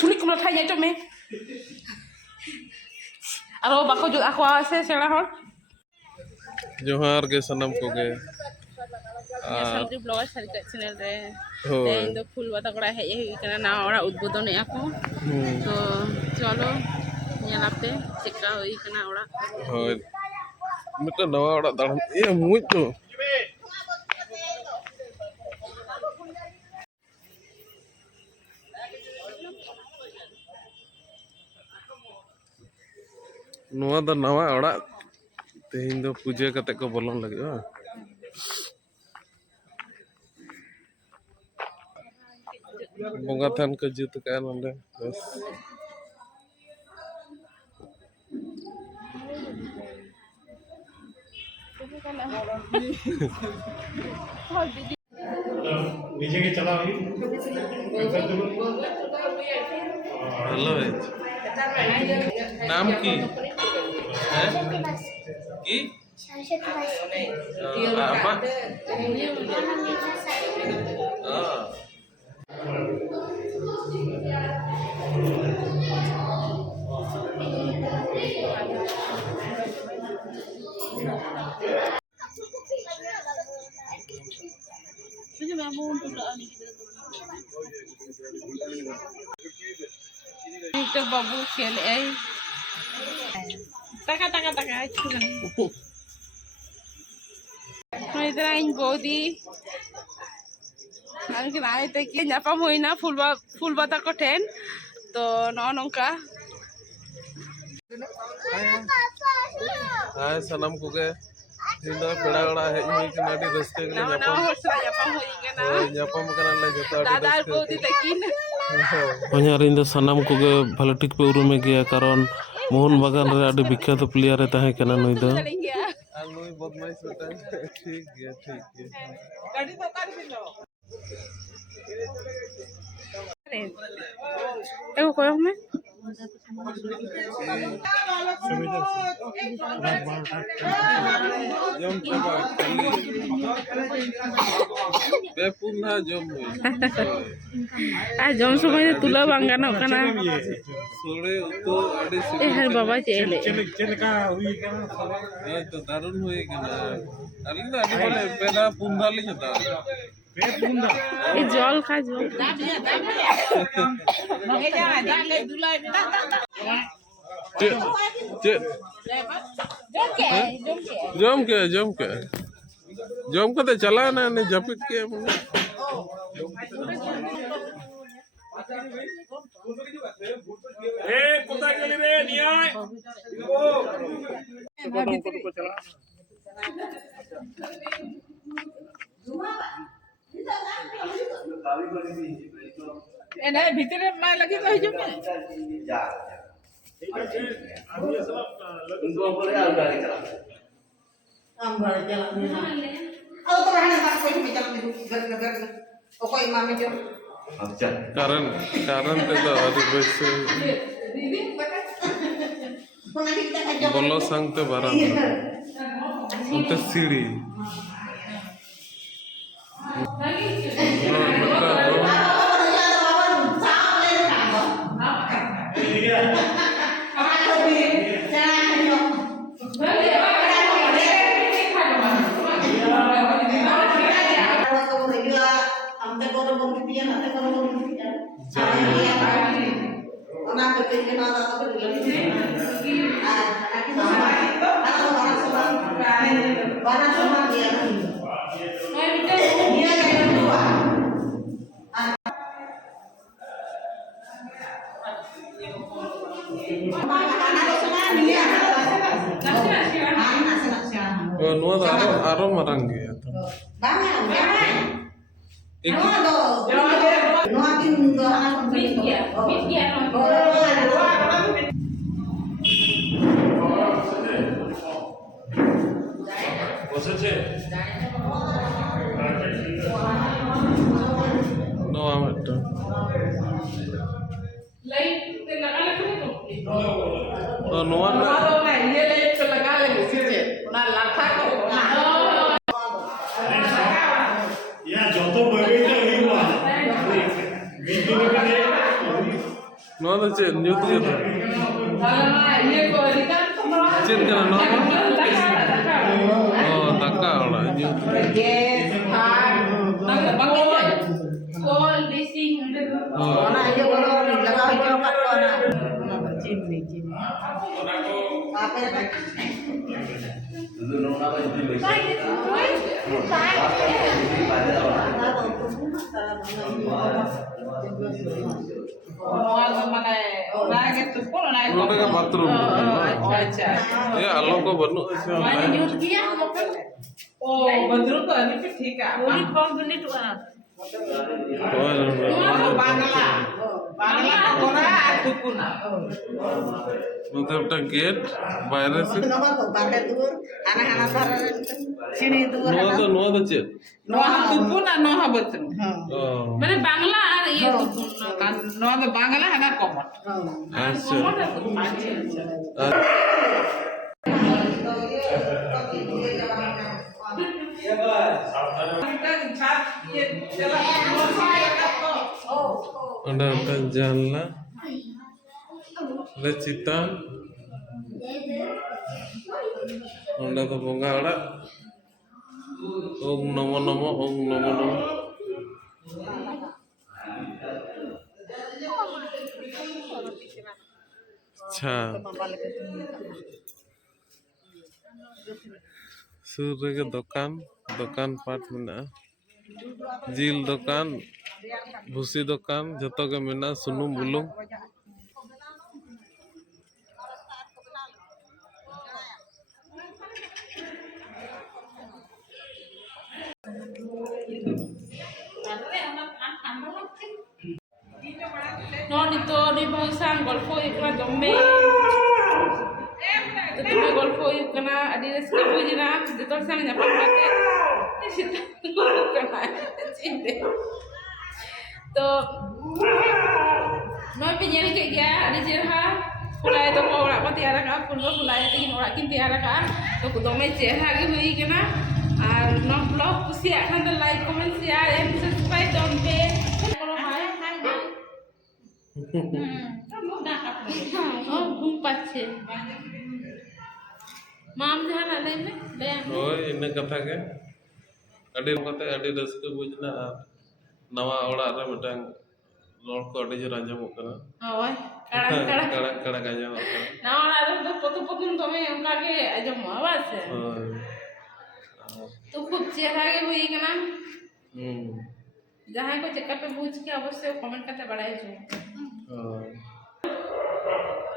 sulit kumla thai nyai me aro bako jut aku ase sera hor Johar ge sanam ko ge Santali blogger Sarika channel re tehin do phul bata kora hej hui kana Nawa Orah udbodon e ako to cholo nyelape cheka hui kana ora hoi mita Nawa Orah dalam iya muj tu Nawa da Nawa Orah tehin do puja kate ko bolong lagi Bunga than ke jut kan onde bes नीचे के चला हुई hello नाम की है की apa Dada Babu Takin taka Noi terain bodi Nang kira itu ki Napam Hui na full bata koten to no nongka hai sanam ko ge Hinda peda ora hej hui kana adi raste ge Napam Hui kana nyapam kana la jota adi Dada Babu Takin Hanya rinda sanam ko ge bhalo tik pe urume gaya karon mohon bagan re adi bikhyato player e tahe kana nui do nui badmais beta ठीक है गाड़ी तो कर भी लो एगो कोयो में jom coba bepunha jom jom সময় তুলা বাঙ্গানো kana sore utu adi har baba chele का हुई क्या to darun hui kana alin adi bole peda pundali jota এই জল খা জল jom ke jom kate chala na ne japit ke ए कुत्ता के लिए नियाय এনে ভিতরে মা লাগি তো হইছো না যা ঠিক আছে আমি সব ইনকো করে আর গাড়ি চালাবো আমরা চালাবো না আর তো रहने बात कोई भी चलाते घर ओ कोई मामे जो अच्छा कारण te to adi bese bolo sang te baran ute siri Nuwa da aro marang gaya to. No ametta. No ᱱᱚᱣᱟ ᱫᱚ ᱪᱮᱫ ᱧᱩᱛ ᱜᱮ ᱫᱚ ᱪᱮᱫ ᱠᱟᱱᱟ ᱱᱚᱣᱟ ᱫᱚ? ᱚ ᱫᱟᱠᱟ ᱚᱲᱟᱜ ᱧᱩᱛ ᱜᱮ Kol bising Ona aja kalau laga hijau kat ona. Ona cini. Apa ya? Dulu nona apa itu? नोटे का बाथरूम ये आलो को बनू ऐसे बाथरूम तो अभी भी ठीक है पूरी कौन बनी तो मतलब टा गेट बाहर से नोआ तो चेक মানে বাংলা আর ইয়ে बांग्ला है ना कॉमन अच्छा ada janla ada citan ada tuh bunga ada om nomo अच्छा सुर के दुकान पाट मेना जिल दुकान भूसी दुकान जतो के मेना सुनुम बुलुंग nito di bahusan golfo ikna domme Tetapi golfo ikna adi reska bujina ditor sang nyapam kate sita kena cinde to noi pe nyari ke gya adi jerha fulai to ora ko tiara ka fullo fulai tin ora kin tiara ka to dome jerha ge hui kena ar no blog kusi akan the like comment share and subscribe down pe घूम पाछे माम जहां ले में ओय इन कथा के अडी कते अडी रस्के बुझना नवा ओड़ा रे मटंग लोड को अडी जरा जमो करा ओय कड़क आजम नवा ओड़ा रे तो पतु तमे उनका के आजम आवाज है तो खूब चेहरा के हुई कना जहां को चेकअप पे पूछ के अवश्य कमेंट करते बढ़ाई जो